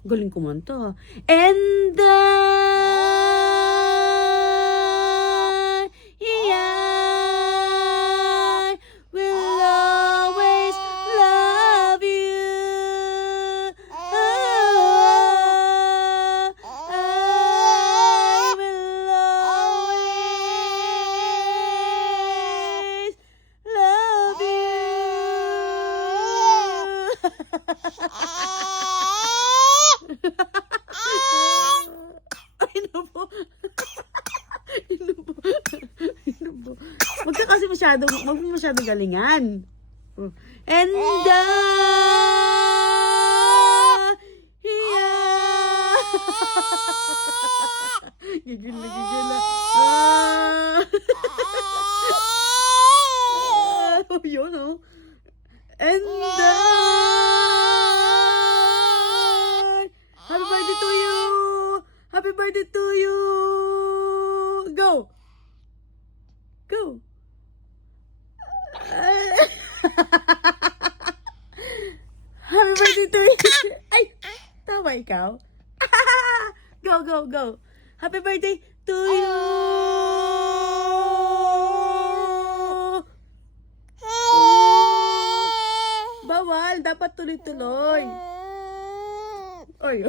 Galing kumanta. And I will always love you. I will always love you. Ay, napo. Inubo. Inubo. Huwag ka kasi masyadong galingan. And gigil na gigil na. Yun, oh. And happy birthday to you! Happy birthday to you! Go! Go! Happy birthday to you! Ay! Tama ikaw? Go, go, go! Happy birthday to you! Bawal! Dapat tuloy-tuloy! Oy!